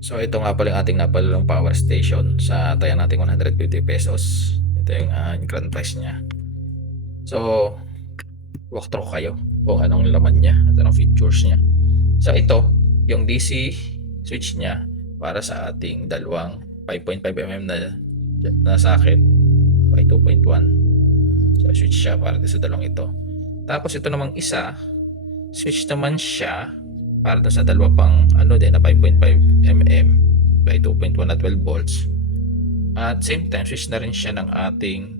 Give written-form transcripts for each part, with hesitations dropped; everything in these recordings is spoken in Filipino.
So ito nga pala yung ating napalalong power station sa taya nating 150 pesos. Ito yung grand price niya. So walk through kayo kung anong laman niya at anong features niya. So ito, yung DC switch niya para sa ating dalawang 5.5 mm na socket by 2.1. So switch siya para sa dalawang ito. Tapos ito namang isa, switch naman siya para sa dalawa pang din na 5.5 mm by 2.1 na 12 volts. At same time, switch na rin siya ng ating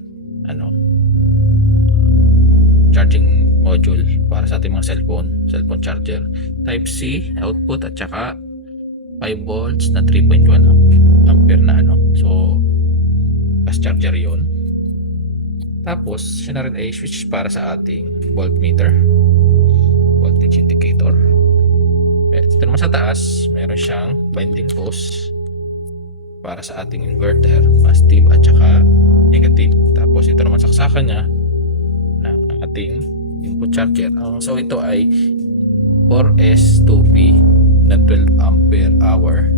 charging module para sa ating mga cellphone charger. Type C output at saka 5 volts na 3.1 ampere na So, fast charger 'yon. Tapos, siya na rin ay switch para sa ating voltmeter, voltage indicator. Ito naman sa taas, meron siyang binding post para sa ating inverter, positive at saka negative. Tapos ito naman saksakan niya ng ating input charger. So ito ay 4S2P na 12 ampere hour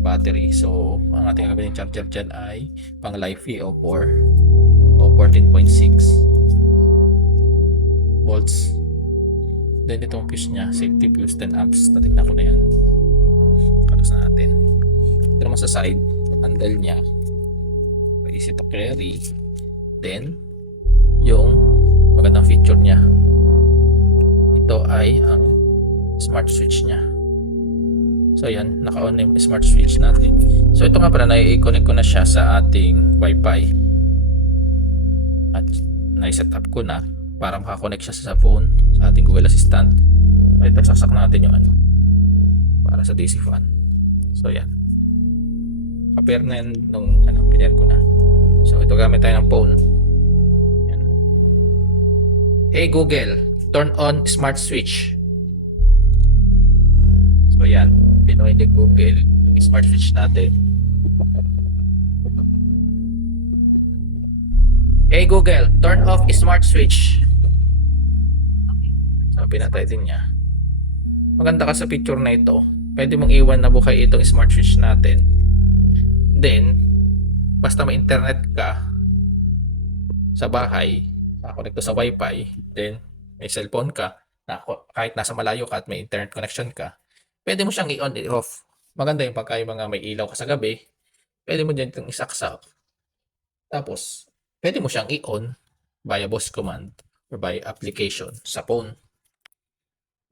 battery. So ang ating gagawin charger dyan ay pang LiFi o 14.6 volts. Then itong fuse niya, safety fuse 10 amps. Natignan ko na yan. Kalas na natin. Ito naman sa side, handle niya, easy to carry. Then yung magandang feature niya, ito ay ang smart switch niya. So yan, naka-on yung smart switch natin. So ito nga pala, nai-connect ko na siya sa ating Wi-Fi at nai-set up ko na para makakonect siya sa phone, sa ating Google Assistant. At ito, saksak natin yung para sa DC fan. So yan, kapir na yan nung pinare ko na. So ito, gamit tayo ng phone. Yan. Hey Google, turn on smart switch. So yan, pinoy ni Google yung smart switch natin. Hey Google, turn off smart switch. So pinatay din niya. Maganda ka sa picture na ito, pwede mong iwan na buhay itong smart switch natin. Then basta may internet ka sa bahay, nakakonekto sa Wi-Fi, then may cellphone ka, kahit nasa malayo ka at may internet connection ka, pwede mo siyang i-on and off. Maganda yung pagka yung mga may ilaw ka sa gabi, pwede mo dyan itong isaksak. Tapos pwede mo siyang i-on via voice command or by application sa phone.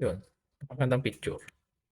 Yun, magandang picture.